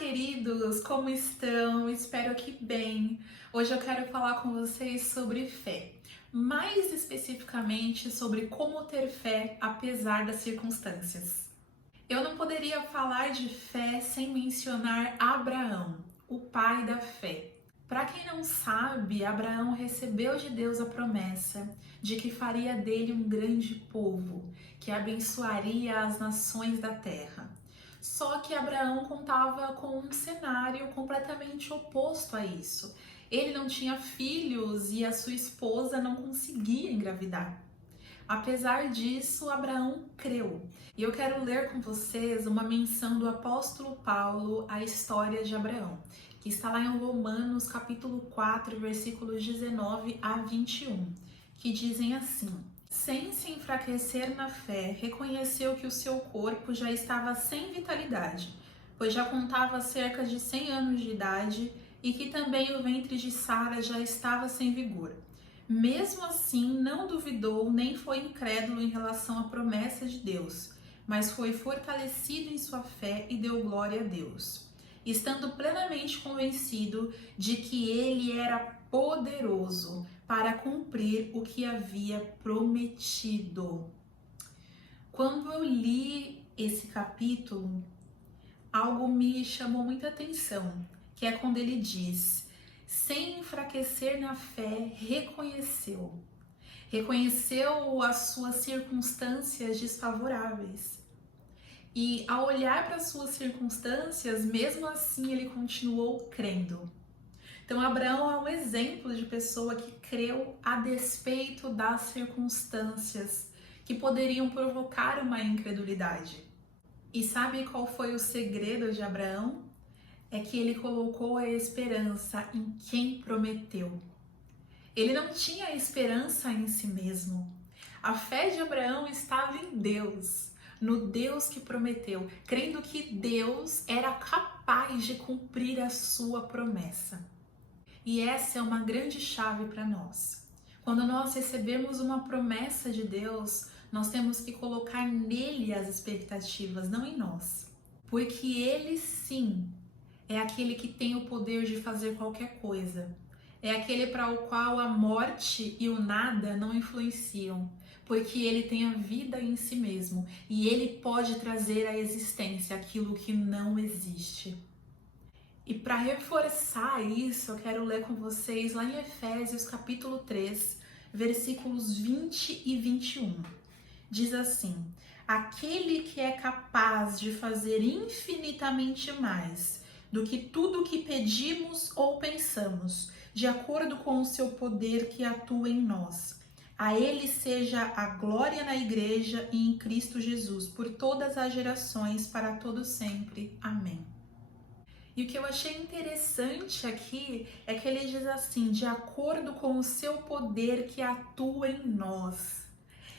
queridos, como estão? Espero que bem. Hoje eu quero falar com vocês sobre fé, mais especificamente sobre como ter fé apesar das circunstâncias. Eu não poderia falar de fé sem mencionar Abraão, o pai da fé. Para quem não sabe, Abraão recebeu de Deus a promessa de que faria dele um grande povo, que abençoaria as nações da terra. Só que Abraão contava com um cenário completamente oposto a isso. Ele não tinha filhos e a sua esposa não conseguia engravidar. Apesar disso, Abraão creu. E eu quero ler com vocês uma menção do apóstolo Paulo à história de Abraão, que está lá em Romanos capítulo 4, versículos 19 a 21, que dizem assim: sem se enfraquecer na fé, reconheceu que o seu corpo já estava sem vitalidade, pois já contava cerca de 100 anos de idade, e que também o ventre de Sara já estava sem vigor. Mesmo assim, não duvidou nem foi incrédulo em relação à promessa de Deus, mas foi fortalecido em sua fé e deu glória a Deus, estando plenamente convencido de que ele era poderoso para cumprir o que havia prometido. Quando eu li esse capítulo, algo me chamou muita atenção, que é quando ele diz: sem enfraquecer na fé, reconheceu as suas circunstâncias desfavoráveis. E ao olhar para as suas circunstâncias, mesmo assim ele continuou crendo. Então Abraão é um exemplo de pessoa que creu a despeito das circunstâncias que poderiam provocar uma incredulidade. E sabe qual foi o segredo de Abraão? É que ele colocou a esperança em quem prometeu. Ele não tinha esperança em si mesmo. A fé de Abraão estava em Deus, no Deus que prometeu, crendo que Deus era capaz de cumprir a sua promessa. E essa é uma grande chave para nós. Quando nós recebemos uma promessa de Deus, nós temos que colocar nele as expectativas, não em nós. Porque ele sim é aquele que tem o poder de fazer qualquer coisa. É aquele para o qual a morte e o nada não influenciam, porque ele tem a vida em si mesmo e ele pode trazer à existência aquilo que não existe. E para reforçar isso, eu quero ler com vocês lá em Efésios capítulo 3, versículos 20 e 21. Diz assim: aquele que é capaz de fazer infinitamente mais do que tudo o que pedimos ou pensamos, de acordo com o seu poder que atua em nós. A ele seja a glória na igreja e em Cristo Jesus, por todas as gerações, para todo sempre. Amém. E o que eu achei interessante aqui é que ele diz assim: de acordo com o seu poder que atua em nós.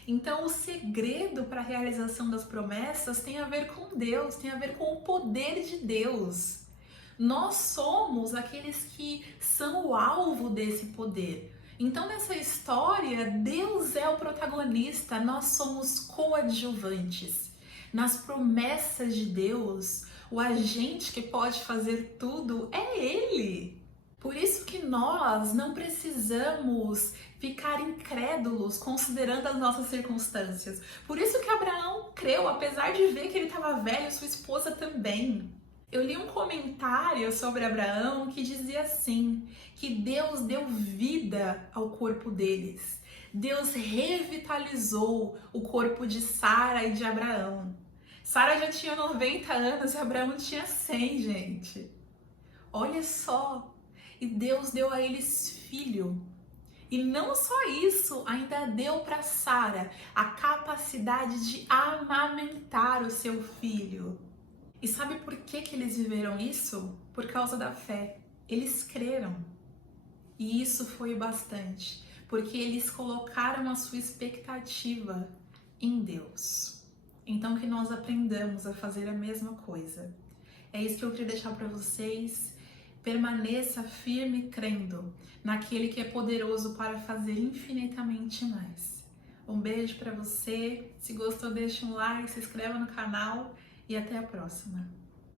Então, o segredo para a realização das promessas tem a ver com Deus, tem a ver com o poder de Deus. Nós somos aqueles que são o alvo desse poder. Então, nessa história, Deus é o protagonista, nós somos coadjuvantes. Nas promessas de Deus, o agente que pode fazer tudo é Ele. Por isso que nós não precisamos ficar incrédulos considerando as nossas circunstâncias. Por isso que Abraão creu, apesar de ver que ele estava velho, sua esposa também. Eu li um comentário sobre Abraão que dizia assim, que Deus deu vida ao corpo deles. Deus revitalizou o corpo de Sara e de Abraão. Sara já tinha 90 anos e Abraão tinha 100, gente. Olha só. E Deus deu a eles filho. E não só isso, ainda deu para Sara a capacidade de amamentar o seu filho. E sabe por que eles viveram isso? Por causa da fé. Eles creram. E isso foi bastante, porque eles colocaram a sua expectativa em Deus. Então que nós aprendamos a fazer a mesma coisa. É isso que eu queria deixar para vocês. Permaneça firme crendo naquele que é poderoso para fazer infinitamente mais. Um beijo para você. Se gostou, deixa um like, se inscreva no canal e até a próxima.